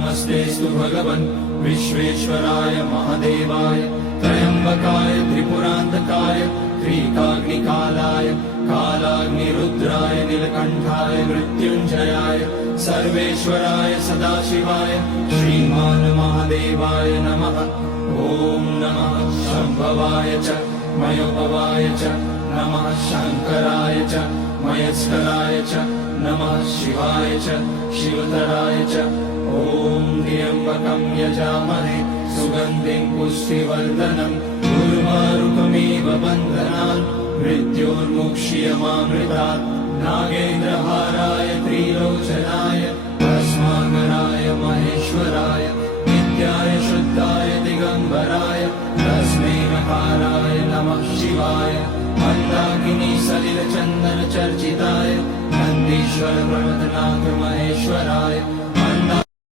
नमस्तेस्तु भगवन् विश्वेश्वराय महादेवाय त्र्यम्बकाय त्रिपुरान्तकाय त्रिकाग्निकालाय कालाग्निरुद्राय नीलकण्ठाय मृत्युञ्जयाय सर्वेश्वराय सदाशिवाय श्रीमान् महादेवाय नमः। ॐ नमः शम्भवाय च मयोभवाय च नमः शङ्कराय च मयस्कराय च नमः शिवाय च शिवतराय च। ॐ त्र्यम्बकं यजामहे सुगन्धिं पुष्टिवर्धनम् उर्वारुकमिव बन्धनान् मृत्योर्मुक्ष्यमामृतात्। नागेन्द्रहाराय त्रिलोचनाय भस्माकराय महेश्वराय नित्याय शुद्धाय दिगम्बराय तस्मै नकाराय नमः शिवाय। मन्दाकिनी सलिलचन्दन चर्चिताय नन्दीश्वर प्रमथनाथ महेश्वराय